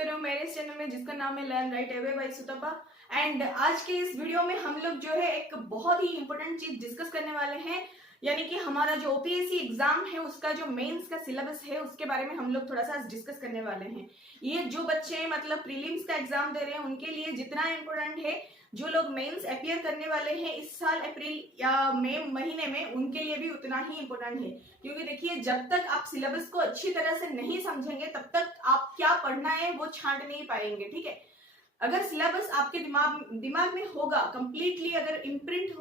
कर रही हूँ मेरे इस चैनल में जिसका नाम है learn right away by Sutapa. And आज के इस वीडियो में हम लोग जो है एक बहुत ही इंपॉर्टेंट चीज डिस्कस करने वाले हैं, यानी कि हमारा जो ओपीएससी एग्जाम है उसका जो मेंस का सिलेबस है उसके बारे में हम लोग थोड़ा सा डिस्कस करने वाले हैं। ये जो बच्चे मतलब प्रीलिम्स का एग्जाम दे रहे हैं उनके लिए जितना इम्पोर्टेंट है, जो लोग मेंस अपियर करने वाले हैं इस साल अप्रैल या मई महीने में उनके लिए भी उतना ही इम्पोर्टेंट है। क्योंकि देखिए, जब तक आप सिलेबस को अच्छी तरह से नहीं समझेंगे तब तक आप क्या पढ़ना है वो छांट नहीं पाएंगे। ठीक है, अगर सिलेबस आपके दिमाग में होगा कंप्लीटली, अगर इम्प्रिंट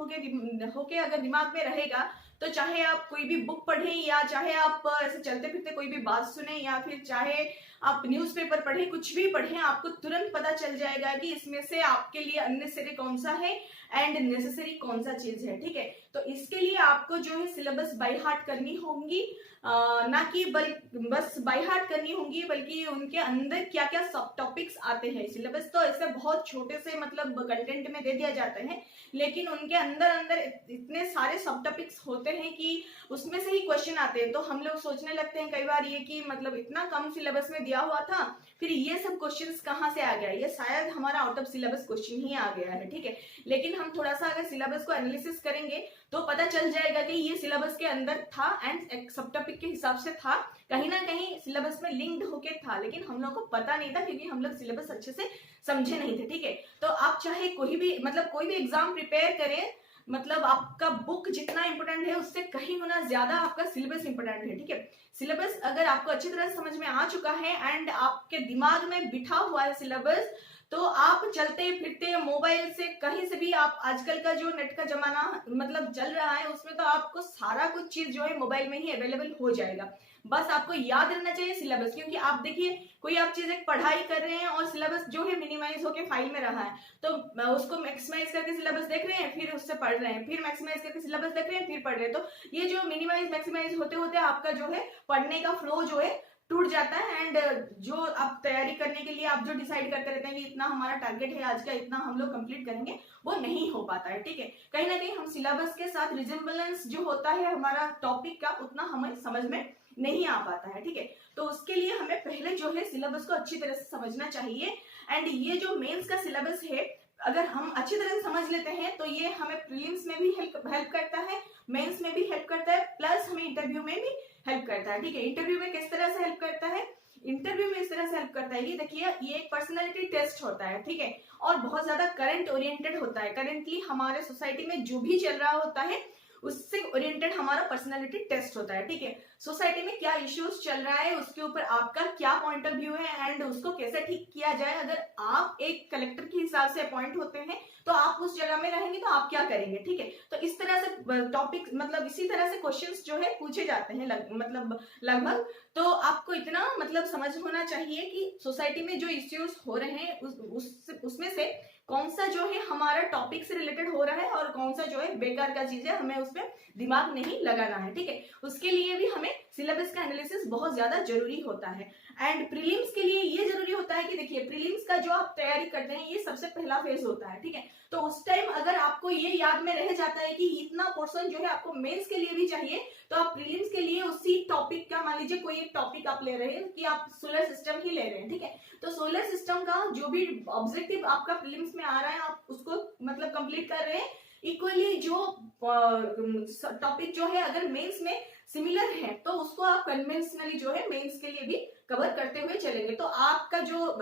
होके अगर दिमाग में रहेगा, तो चाहे आप कोई भी बुक पढ़ें या चाहे आप ऐसे चलते फिरते कोई भी बात सुने या फिर चाहे आप न्यूज़पेपर पढ़ें, कुछ भी पढ़ें, आपको तुरंत पता चल जाएगा कि इसमें से आपके लिए अननेसेसरी कौन सा है एंड नेसेसरी कौन सा चीज है। ठीक है, तो इसके लिए आपको जो है सिलेबस बाय हार्ट करनी होंगी, ना कि बस बाय हार्ट करनी होंगी, बल्कि उनके अंदर क्या क्या सब टॉपिक्स आते हैं। सिलेबस तो ऐसे बहुत छोटे से मतलब कंटेंट में दे दिया जाता है, लेकिन उनके अंदर अंदर इतने सारे सब टॉपिक्स होते हैं कि उसमें से ही क्वेश्चन आते हैं। तो हम लोग सोचने लगते हैं कई बार ये कि मतलब इतना कम सिलेबस में दिया हुआ था, फिर ये सब क्वेश्चंस कहाँ से आ गया, ये शायद हमारा आउट ऑफ सिलेबस क्वेश्चन ही आ गया है। ठीक है, लेकिन हम थोड़ा सा अगर सिलेबस को एनालिसिस करेंगे तो पता चल जाएगा कि ये सिलेबस के अंदर था एंड एक सब टॉपिक के हिसाब से था, कहीं ना कहीं सिलेबस में लिंक्ड होके था, लेकिन हम लोग को पता नहीं था क्योंकि हम लोग सिलेबस अच्छे से समझे नहीं थे। ठीक है, तो आप चाहे कोई भी एग्जाम प्रिपेयर करें, मतलब आपका बुक जितना इंपॉर्टेंट है उससे कहीं गुना ज्यादा आपका सिलेबस इंपॉर्टेंट है। ठीक है, सिलेबस अगर आपको अच्छी तरह से समझ में आ चुका है एंड आपके दिमाग में बिठा हुआ है सिलेबस, तो आप चलते फिरते मोबाइल से कहीं से भी, आप आजकल का जो नेट का जमाना मतलब चल रहा है उसमें तो आपको सारा कुछ चीज जो है मोबाइल में ही अवेलेबल हो जाएगा। बस आपको याद रहना चाहिए सिलेबस, क्योंकि आप देखिए कोई आप चीज एक पढ़ाई कर रहे हैं और सिलेबस जो है मिनिमाइज होके फाइल में रहा है, तो उसको मैक्सिमाइज करके सिलेबस देख रहे हैं, फिर उससे पढ़ रहे हैं, फिर मैक्सिमाइज करके सिलेबस देख रहे हैं, फिर पढ़ रहे हैं। तो ये जो मिनिमाइज मैक्सिमाइज होते होते आपका जो है पढ़ने का फ्लो जो है टूट जाता है। एंड जो आप तैयारी करने के लिए आप जो डिसाइड करते रहते हैं कि इतना हमारा टारगेट है आज का, इतना हम लोग कंप्लीट करेंगे, वो नहीं हो पाता है। ठीक है, कहीं ना कहीं हम सिलेबस के साथ रिजेम्बलेंस जो होता है हमारा टॉपिक का उतना हमें समझ में नहीं आ पाता है। ठीक है, तो उसके लिए हमें पहले जो है सिलेबस को अच्छी तरह से समझना चाहिए। एंड ये जो मेंस का सिलेबस है अगर हम अच्छी तरह से समझ लेते हैं तो ये हमें प्रीलिम्स में भी हेल्प करता है, मेंस में भी हेल्प करता है, प्लस हमें इंटरव्यू में भी हेल्प करता है। ठीक है, इंटरव्यू में किस तरह से हेल्प करता है, इंटरव्यू में इस तरह से हेल्प करता है कि देखिए ये एक पर्सनालिटी टेस्ट होता है। ठीक है, और बहुत ज्यादा करंट ओरिएंटेड होता है, करेंटली हमारे सोसाइटी में जो भी चल रहा होता है उससे ओरिएंटेड हमारा पर्सनालिटी टेस्ट होता है। ठीक है, सोसाइटी में क्या इश्यूज चल रहा है उसके ऊपर आपका क्या पॉइंट ऑफ व्यू है एंड उसको कैसे ठीक किया जाए। अगर आप एक कलेक्टर के हिसाब से अपॉइंट होते हैं तो आप उस जगह में रहेंगे तो आप क्या करेंगे। ठीक है, तो इस तरह से टॉपिक मतलब इसी तरह से क्वेश्चंस जो है पूछे जाते हैं लगभग। तो आपको इतना मतलब समझ होना चाहिए कि सोसाइटी में जो इश्यूज हो रहे हैं उसमें से कौन सा जो है हमारा टॉपिक से रिलेटेड हो रहा है और कौन सा जो है बेकार का चीज है, हमें उसमें दिमाग नहीं लगाना है। ठीक है, उसके लिए भी हमें सिलेबस का एनालिसिस बहुत ज्यादा जरूरी होता है। एंड प्रीलिम्स के लिए ये जरूरी होता है कि देखिए प्रीलिम्स का जो आप तैयारी करते हैं ये सबसे पहला फेज होता है। ठीक है, तो उस टाइम अगर आपको ये याद में रह जाता है कि इतना पोर्शन जो है आपको मेंस के लिए भी चाहिए, तो आप प्रीलिम्स के लिए उसी टॉपिक का, मान लीजिए कोई एक टॉपिक आप ले रहे हैं कि आप सोलर सिस्टम ही ले रहे हैं। ठीक है, तो सोलर सिस्टम का जो भी ऑब्जेक्टिव आपका प्रीलिम्स में आ रहा है आप उसको मतलब कंप्लीट कर रहे हैं। इक्वली जो टॉपिक जो है अगर मेंस में सिमिलर है तो उसको आप कन्वेंशनली जो है मेंस के लिए भी कवर करते हुए चलेंगे, तो आपका जो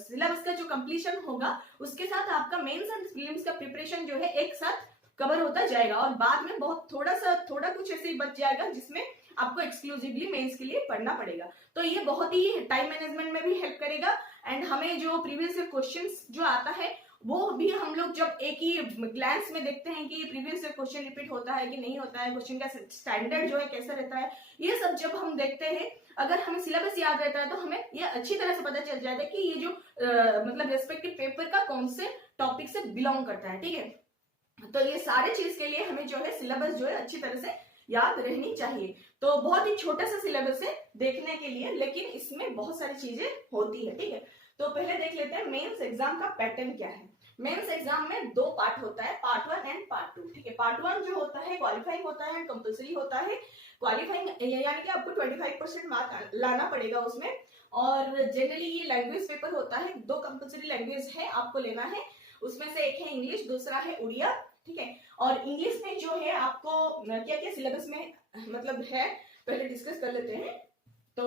सिलेबस का जो कंप्लीशन होगा उसके साथ आपका मेंस एंड प्रीलिम्स का प्रिपरेशन जो है एक साथ कवर होता जाएगा और बाद में बहुत थोड़ा कुछ ऐसे ही बच जाएगा जिसमें आपको एक्सक्लूसिवली मेंस के लिए पढ़ना पड़ेगा। तो ये बहुत ही टाइम मैनेजमेंट में भी हेल्प करेगा। एंड हमें जो प्रीवियस क्वेश्चंस जो आता है वो भी हम लोग जब एक ही ग्लैंस में देखते हैं कि प्रीवियस क्वेश्चन रिपीट होता है कि नहीं होता है, क्वेश्चन का स्टैंडर्ड जो है कैसा रहता है, ये सब जब हम देखते हैं, अगर हमें सिलेबस याद रहता है तो हमें ये अच्छी तरह से पता चल जाता है कि ये जो मतलब रेस्पेक्टिव पेपर का कौन से टॉपिक से बिलोंग करता है। ठीक है, तो ये सारे चीज के लिए हमें जो है सिलेबस जो है अच्छी तरह से याद रहनी चाहिए। तो बहुत ही छोटा सा सिलेबस है देखने के लिए, लेकिन इसमें बहुत सारी चीजें होती है। ठीक है, तो पहले देख लेते हैं मेंस एग्जाम का पैटर्न क्या है। मेंस एग्जाम में दो पार्ट होता है, पार्ट 1 एंड पार्ट 2। ठीक है, पार्ट 1 जो होता है क्वालिफाइंग होता है एंड कंपलसरी होता है। क्वालिफाइंग यानी कि आपको 25% मार्क लाना पड़ेगा उसमें, और जनरली ये लैंग्वेज पेपर होता है। दो कंपलसरी लैंग्वेज है आपको लेना है, उसमें से एक है इंग्लिश, दूसरा है उड़िया। ठीक है, और इंग्लिश में जो है आपको क्या क्या सिलेबस में मतलब है पहले डिस्कस कर लेते हैं। तो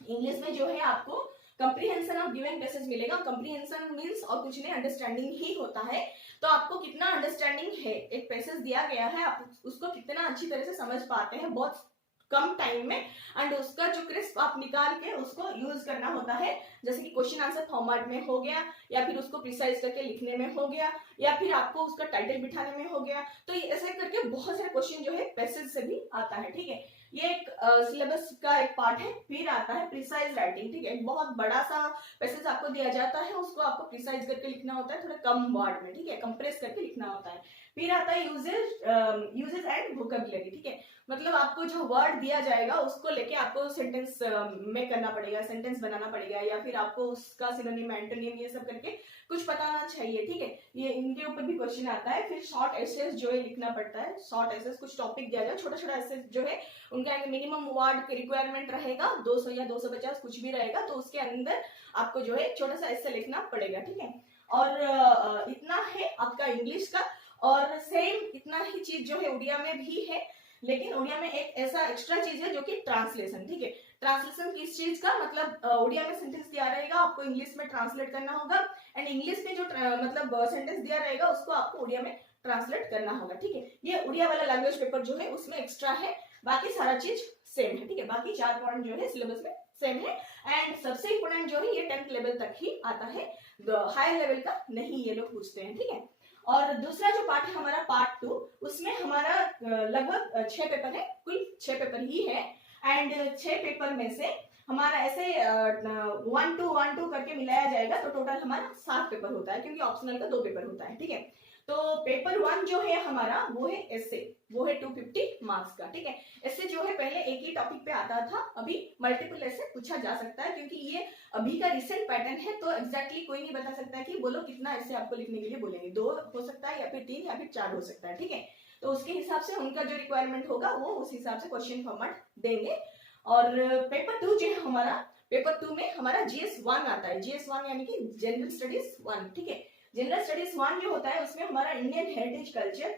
इंग्लिश में जो है आपको कंप्रीहेंशन ऑफ गिवन पैसेज मिलेगा। कंप्रीहेंशन मींस और कुछ नहीं, अंडरस्टैंडिंग ही होता है। तो आपको कितना अंडरस्टैंडिंग है, एक पैसेज दिया गया है, आप उसको कितना अच्छी तरह से समझ पाते हैं बहुत कम टाइम में, एंड उसका जो क्रिस्प आप निकाल के उसको यूज करना होता है। जैसे कि क्वेश्चन आंसर फॉर्मेट में हो गया, या फिर उसको प्रिसाइज करके लिखने में हो गया, या फिर आपको उसका टाइटल बिठाने में हो गया। तो ये ऐसे करके बहुत सारे क्वेश्चन जो है पैसेज से भी आता है। ठीक है, ये एक सिलेबस का एक पार्ट है। फिर आता है प्रिसाइज राइटिंग। ठीक है, एक बहुत बड़ा सा पैसेज आपको दिया जाता है, उसको आपको प्रिसाइज करके लिखना होता है, थोड़ा कम वर्ड में। ठीक है, कंप्रेस करके लिखना होता है। फिर आता है यूजेस एंड वोकैबुलरी। ठीक है, मतलब आपको जो वर्ड दिया जाएगा उसको लेके आपको सेंटेंस में करना पड़ेगा, सेंटेंस बनाना पड़ेगा, या फिर आपको उसका सिनोनिम एंटोनिम ये सब करके कुछ बताना चाहिए। ठीक है, ये इनके ऊपर भी क्वेश्चन आता है। फिर शॉर्ट एसेज जो है लिखना पड़ता है। शॉर्ट एसेज कुछ टॉपिक दिया जाए, छोटा छोटा एसेज जो है उनका मिनिमम वर्ड रिक्वायरमेंट रहेगा 200 या 250 कुछ भी रहेगा, तो उसके अंदर आपको जो है छोटा सा एसे लिखना पड़ेगा। ठीक है, और इतना है आपका इंग्लिश का। और सेम इतना ही चीज जो है उड़िया में भी है, लेकिन उड़िया में एक ऐसा एक्स्ट्रा चीज है जो कि ट्रांसलेशन। ठीक है, ट्रांसलेशन किस चीज का, मतलब उड़िया में सेंटेंस दिया रहेगा, आपको इंग्लिश में ट्रांसलेट करना होगा, एंड इंग्लिश में जो मतलब सेंटेंस दिया रहेगा उसको आपको उड़िया में ट्रांसलेट करना होगा। ठीक है, ये उड़िया वाला लैंग्वेज पेपर जो है उसमें एक्स्ट्रा है, बाकी सारा चीज सेम है। ठीक है, बाकी 4 पॉइंट जो है सिलेबस में सेम है। एंड सबसे इंपोर्टेंट जो है ये 10th लेवल तक ही आता है, हायर लेवल का नहीं ये लोग पूछते हैं। ठीक है, और दूसरा जो पार्ट है हमारा पार्ट 2, उसमें हमारा लगभग 6 पेपर है, कुल 6 पेपर ही है। एंड 6 पेपर में से हमारा ऐसे 1-2 करके मिलाया जाएगा, तो टोटल हमारा 7 पेपर होता है, क्योंकि ऑप्शनल का 2 पेपर होता है। ठीक है, तो पेपर 1 जो है हमारा वो है एसे, वो है 250 मार्क्स का। ठीक है, एसे जो है पहले एक ही टॉपिक पे आता था, अभी मल्टीपल ऐसे पूछा जा सकता है, क्योंकि ये अभी का रिसेंट पैटर्न है। तो एग्जैक्टली कोई नहीं बता सकता कि बोलो कितना ऐसे आपको लिखने के लिए बोलेंगे, 2 हो सकता है, या फिर 3, या फिर 4 हो सकता है। ठीक है, तो उसके हिसाब से उनका जो रिक्वायरमेंट होगा वो उस हिसाब से क्वेश्चन फॉर्मेट देंगे। और पेपर 2 जो है हमारा, पेपर 2 में हमारा जीएस 1 आता है। जीएस 1 यानी कि जनरल स्टडीज 1। ठीक है, जनरल स्टडीज 1 जो होता है उसमें हमारा Indian heritage culture,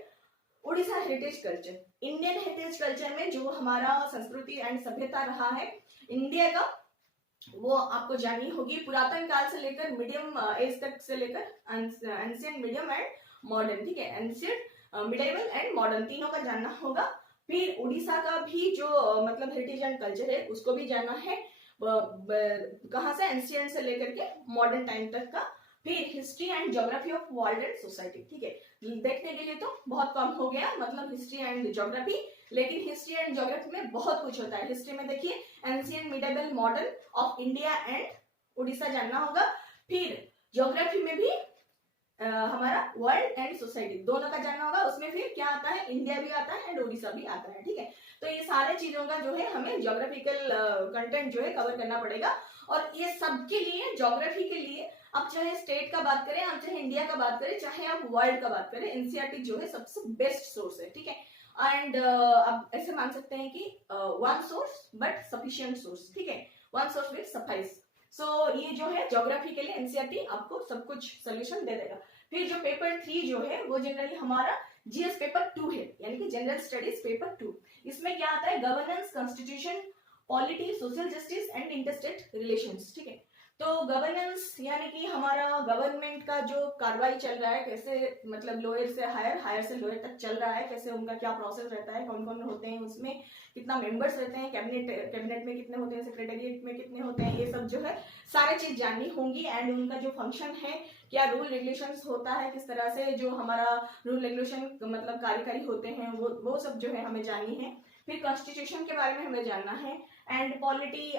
Orissa heritage culture. Indian heritage culture में जो हमारा संस्कृति एंड सभ्यता रहा है इंडिया का, वो आपको जाननी होगी, पुरातन काल से लेकर मीडियम एज तक से लेकर एंशिएंट, मीडियम एंड मॉडर्न। ठीक है, एंशिएंट, मिडिवल एंड मॉडर्न तीनों का जानना होगा। फिर उड़ीसा का भी जो मतलब हेरिटेज एंड कल्चर है उसको भी जानना है, कहां से, एंशिएंट से लेकर के मॉडर्न टाइम तक का। फिर history and geography of world and society. ठीक है, देखने के लिए तो बहुत कम हो गया, मतलब हिस्ट्री एंड ज्योग्राफी, लेकिन हिस्ट्री एंड ज्योग्राफी में बहुत कुछ होता है। हिस्ट्री में देखिए ancient, medieval, modern of India and Orissa जानना होगा। फिर ज्योग्राफी में भी हमारा वर्ल्ड एंड सोसाइटी दोनों का जानना होगा। उसमें फिर क्या आता है, इंडिया भी आता है एंड उड़ीसा भी आता है। ठीक है, तो ये सारे चीजों का जो है हमें ज्योग्राफिकल कंटेंट जो है कवर करना पड़ेगा। और ये सबके लिए, ज्योग्राफी के लिए आप चाहे स्टेट का बात करें, आप चाहे इंडिया का बात करें, चाहे आप वर्ल्ड का बात करें, एनसीईआरटी जो है सबसे बेस्ट सोर्स है। ठीक है, एंड आप ऐसे मान सकते हैं कि 1 सोर्स बट सफिशिएंट सोर्स। ठीक है, 1 सोर्स विल सफाइस। सो ये जो है ज्योग्राफी के लिए एनसीईआरटी आपको सब कुछ सोल्यूशन दे देगा। फिर जो पेपर 3 जो है वो जनरली हमारा जीएस पेपर 2 है, यानी कि जनरल स्टडीज पेपर 2। इसमें क्या आता है, governance, constitution, polity, social justice and interstate relations. ठीक है, तो गवर्नेंस यानी कि हमारा गवर्नमेंट का जो कार्रवाई चल रहा है, कैसे मतलब लोअर से हायर, हायर से लोअर तक चल रहा है, कैसे उनका क्या प्रोसेस रहता है, कौन कौन होते हैं उसमें, कितना मेंबर्स रहते हैं, कैबिनेट में कितने होते हैं, सेक्रेटेरिएट में कितने होते हैं, ये सब जो है सारे चीज जाननी होंगी। एंड उनका जो फंक्शन है, क्या रूल रेगुलेशंस होता है, किस तरह से जो हमारा रूल रेगुलेशन मतलब कार्यकारी होते हैं, वो सब जो है हमें जाननी है। फिर कॉन्स्टिट्यूशन के बारे में हमें जानना है। एंड पॉलिटी,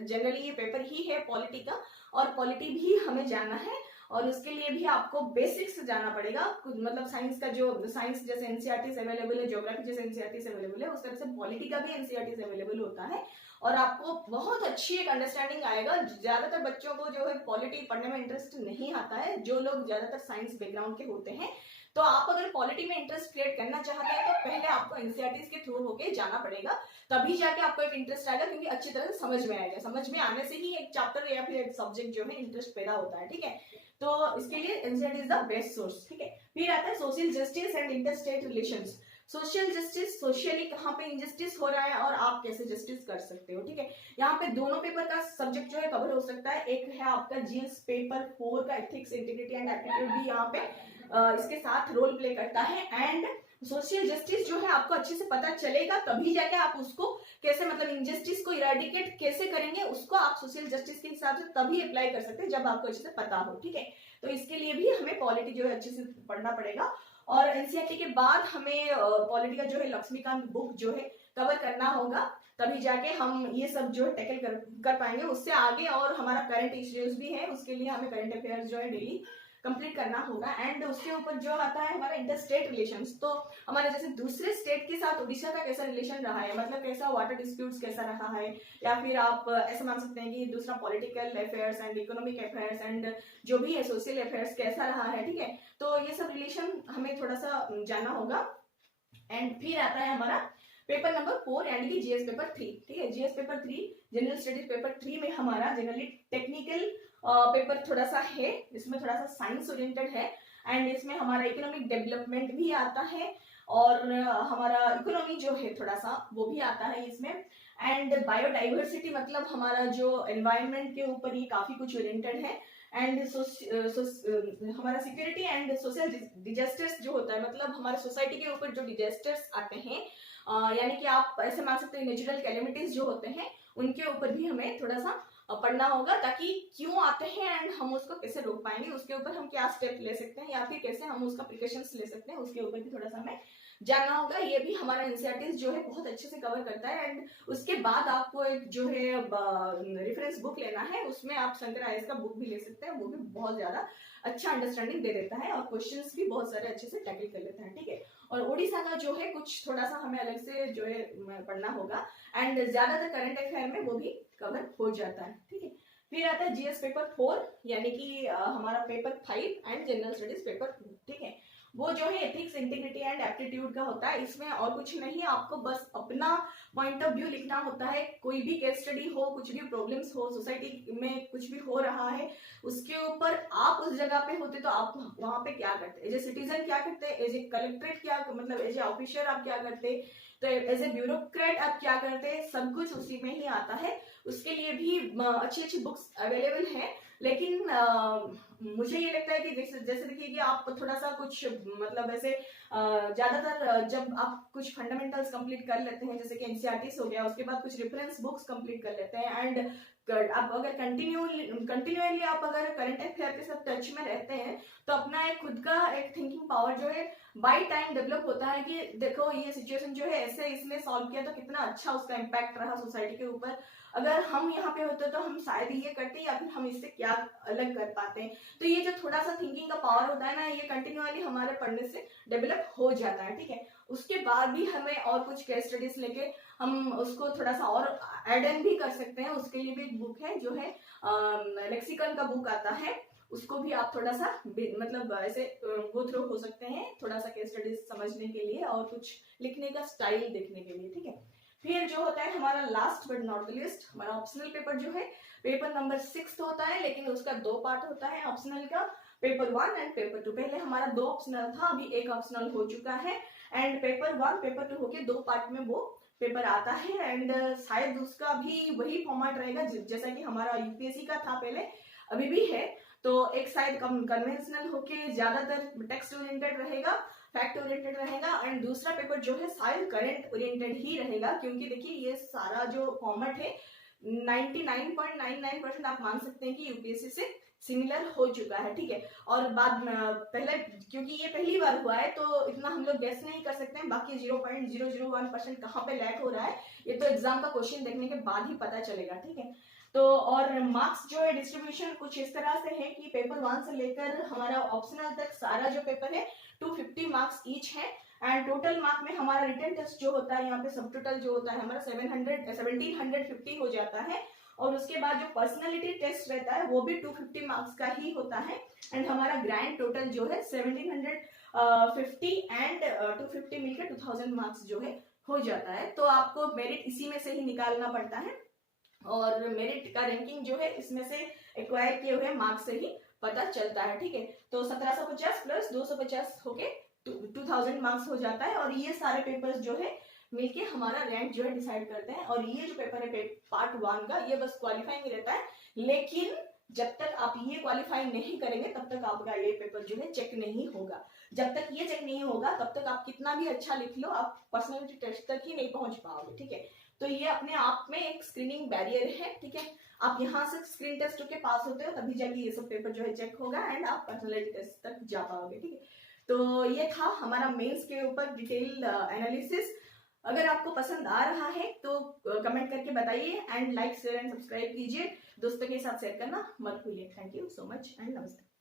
जनरली ये पेपर ही है पॉलिटी का, और पॉलिटी भी हमें जानना है। और उसके लिए भी आपको बेसिक्स से जाना पड़ेगा। मतलब साइंस का जो साइंस जैसे एनसीईआरटी से अवेलेबल है, ज्योग्राफी जैसे एनसीईआरटी से अवेलेबल है, उस तरह से पॉलिटी का भी एनसीईआरटी से अवेलेबल होता है और आपको बहुत अच्छी एक अंडरस्टैंडिंग आएगा। ज्यादातर बच्चों को जो है पॉलिटी पढ़ने में इंटरेस्ट नहीं आता है, जो लोग ज्यादातर साइंस बैकग्राउंड के होते हैं। तो आप अगर पॉलिटी में इंटरेस्ट क्रिएट करना चाहते हैं तो पहले आपको एनसीईआरटी के थ्रू होके जाना पड़ेगा, तभी जाके आपको एक इंटरेस्ट आएगा, क्योंकि अच्छी तरह से समझ में आएगा। समझ में आने से ही एक चैप्टर या फिर एक सब्जेक्ट जो है इंटरेस्ट पैदा होता है, ठीक है। तो इसके लिए NCERT is the best source, ठीक है। फिर आता है social justice and interstate relations. Social justice, socially कहाँ पे इंजस्टिस हो रहा है और आप कैसे जस्टिस कर सकते हो, ठीक है। यहाँ पे दोनों पेपर का सब्जेक्ट जो है कवर हो सकता है। एक है आपका जीएस पेपर 4 का एथिक्स, इंटीग्रिटी एंड एप्टीट्यूड भी यहाँ पे इसके साथ रोल प्ले करता है। एंड सोशल जस्टिस जो है आपको अच्छे से पता चलेगा, तभी जाके आप उसको कैसे मतलब इनजस्टिस को इरेडिकेट कैसे करेंगे, उसको आप सोशल जस्टिस के हिसाब से तभी अप्लाई कर सकते हैं जब आपको अच्छे से पता हो, ठीक है। तो इसके लिए भी हमें पॉलिटी जो है अच्छे से पढ़ना पड़ेगा। और एनसीईआरटी के बाद हमें पॉलिटी का जो है लक्ष्मीकांत बुक जो है कवर करना होगा, तभी जाके हम ये सब जो है टैकल कर पाएंगे। उससे आगे और हमारा करंट इश्यूज भी है, उसके लिए हमें करंट अफेयर्स जो है डेली कंप्लीट करना होगा। एंड उसके ऊपर जो आता है हमारा इंटर स्टेट रिलेशंस, तो हमारे जैसे दूसरे स्टेट के साथ उड़ीसा का कैसा रिलेशन रहा है, मतलब कैसा वाटर डिस्प्यूट्स कैसा रहा है, या फिर आप ऐसा मान सकते हैं कि दूसरा political affairs and economic affairs and जो भी है सोशल अफेयर्स कैसा रहा है, ठीक है। तो ये सब रिलेशन हमें थोड़ा सा जाना होगा। एंड फिर आता है हमारा पेपर नंबर 4 यानी कि जीएस पेपर 3, ठीक है। GS paper 3 general studies paper 3 में हमारा जनरली टेक्निकल पेपर थोड़ा सा है, इसमें थोड़ा सा साइंस ओरिएंटेड है। एंड इसमें हमारा इकोनॉमिक डेवलपमेंट भी आता है और हमारा इकोनॉमी जो है थोड़ा सा वो भी आता है इसमें। एंड बायोडाइवर्सिटी मतलब हमारा जो एनवायरनमेंट के ऊपर ये काफी कुछ ओरिएंटेड है। एंड हमारा सिक्योरिटी एंड सोशल डिजास्टर्स जो होता है, मतलब हमारे सोसाइटी के ऊपर जो डिजास्टर्स आते हैं, यानी कि आप ऐसे मान सकते हैं नेचुरल कैलेमिटीज जो होते हैं उनके ऊपर भी हमें थोड़ा सा पढ़ना होगा, ताकि क्यों आते हैं एंड हम उसको कैसे रोक पाएंगे, उसके ऊपर हम क्या स्टेप ले सकते हैं या फिर कैसे हम उसका प्रिकॉशंस ले सकते हैं, उसके ऊपर भी थोड़ा सा हमें जानना होगा। ये भी हमारा एनसीईआरटी जो है बहुत अच्छे से कवर करता है। एंड उसके बाद आपको एक जो है रेफरेंस बुक लेना है, उसमें आप शंकर आईएएस का बुक भी ले सकते हैं, वो भी बहुत ज्यादा अच्छा अंडरस्टैंडिंग दे देता है और क्वेश्चंस भी बहुत सारे अच्छे से टैकल कर लेता है, ठीक है। और ओडिशा का जो है कुछ थोड़ा सा हमें अलग से जो है पढ़ना होगा। एंड ज्यादातर करंट अफेयर में वो भी कवर हो जाता है, ठीक है। फिर आता है जीएस पेपर 4 यानी कि हमारा paper 5 and general studies paper 2, ठीक है। वो जो है एथिक्स, इंटीग्रिटी एंड एप्टीट्यूड का होता है। इसमें और कुछ नहीं, आपको बस अपना पॉइंट ऑफ व्यू लिखना होता है। कोई भी केस स्टडी हो, कुछ भी प्रॉब्लम्स हो, सोसाइटी में कुछ भी हो रहा है, उसके ऊपर आप उस जगह पे होते तो आप वहां पे क्या करते, एज ए सिटीजन क्या करते, एज ए कलेक्ट्रेट क्या मतलब एज ए ऑफिसर आप क्या करते, तो एज ए ब्यूरोक्रेट आप क्या करते, सब कुछ उसी में ही आता है। उसके लिए भी अच्छी अच्छी बुक्स अवेलेबल है। लेकिन मुझे ये लगता है कि जैसे देखिए कि आप थोड़ा सा कुछ मतलब ऐसे ज्यादातर जब आप कुछ फंडामेंटल्स कंप्लीट कर लेते हैं, जैसे कि एनसीईआरटी हो गया, उसके बाद कुछ रेफरेंस बुक्स कंप्लीट कर लेते हैं, एंड आप अगर कंटिन्यूअली आप अगर करंट अफेयर के साथ टच में रहते हैं, तो अपना एक खुद का एक थिंकिंग पावर जो है बाय टाइम डेवलप होता है कि देखो ये सिचुएशन जो है ऐसे इसने सॉल्व किया तो कितना अच्छा उसका इम्पैक्ट रहा सोसाइटी के ऊपर, अगर हम यहाँ पे होते तो हम शायद ये करते या फिर हम इससे क्या अलग कर पाते हैं। तो ये जो थोड़ा सा थिंकिंग का पावर होता है ना, ये कंटिन्यूअली हमारे पढ़ने से डेवलप हो जाता है, ठीक है। उसके बाद भी हमें और कुछ केस स्टडीज लेके हम उसको थोड़ा सा और एड इन भी कर सकते हैं। उसके लिए भी एक बुक है जो है लेक्सिकन का बुक आता है, उसको भी आप थोड़ा सा मतलब ऐसे गो थ्रू हो सकते हैं, थोड़ा सा केस स्टडीज समझने के लिए और कुछ लिखने का स्टाइल देखने के लिए, ठीक है। फिर जो होता है हमारा last but not the list, हमारा ऑप्शनल पेपर जो है पेपर नंबर 6 होता है, लेकिन उसका 2 पार्ट होता है ऑप्शनल का, पेपर 1 एंड पेपर 2। पहले हमारा 2 ऑप्शनल था, अभी एक ऑप्शनल हो चुका है। एंड पेपर 1 पेपर 2 होके 2 पार्ट में वो पेपर आता है। एंड शायद उसका भी वही फॉर्मेट रहेगा जैसा कि हमारा यूपीएससी का था पहले, अभी भी है। तो एक शायद कन्वेंशनल होके ज्यादातर टेक्स्ट ओरिएंटेड रहेगा, फैक्ट ओरिएंटेड रहेगा, एंड दूसरा पेपर जो है शायद करंट ओरिएंटेड ही रहेगा, क्योंकि देखिए ये सारा जो फॉर्मेट है 99.99% आप मान सकते हैं कि यूपीएससी से सिमिलर हो चुका है, ठीक है। और बाद में पहले क्योंकि ये पहली बार हुआ है तो इतना हम लोग गेस नहीं कर सकते हैं, बाकी 0.001% कहाँ पे लैक हो रहा है ये तो एग्जाम का क्वेश्चन देखने के बाद ही पता चलेगा, ठीक है। तो और मार्क्स जो है डिस्ट्रीब्यूशन कुछ इस तरह से है कि पेपर 1 से लेकर हमारा ऑप्शनल तक सारा जो पेपर है 250 मार्क्स ईच है। एंड टोटल मार्क में हमारा रिटन टेस्ट जो होता है, यहाँ पे सब टोटल जो होता है हमारा 1750 हो जाता है। और उसके बाद जो पर्सनालिटी टेस्ट रहता है वो भी 250 मार्क्स का ही होता है। एंड हमारा ग्रैंड टोटल जो है 1750 एंड 250 मिलकर 2000 मार्क्स जो है हो जाता है। तो आपको मेरिट इसी में से ही निकालना पड़ता है और मेरिट का रैंकिंग जो है इसमें से एक्वायर किए हुए मार्क्स से ही पता चलता है। ठीक है, तो 1750 प्लस 250 होके 2000 मार्क्स हो जाता है। और ये सारे पेपर्स जो है मिलके हमारा रैंक जो है डिसाइड करते हैं। और ये जो पेपर है पार्ट 1 का, ये बस क्वालिफाइंग रहता है, लेकिन जब तक आप ये क्वालिफाई नहीं करेंगे तब तक आपका ये पेपर जो है चेक नहीं होगा। जब तक ये चेक नहीं होगा तब तक आप कितना भी अच्छा लिख लो, आप पर्सनालिटी टेस्ट तक ही नहीं पहुंच पाओगे। ठीक है, तो ये अपने आप में एक स्क्रीनिंग बैरियर है। ठीक है, आप यहाँ से स्क्रीन टेस्ट के पास होते हो तभी जाके ये सब पेपर जो है चेक होगा एंड आप पर्सनालिटी टेस्ट तक जा पाओगे। ठीक है, तो ये था हमारा मेंस के ऊपर डिटेल एनालिसिस। अगर आपको पसंद आ रहा है तो कमेंट करके बताइए and like share and subscribe कीजिए। दोस्तों के साथ शेयर करना मत भूलिए। Thank you so much and नमस्ते।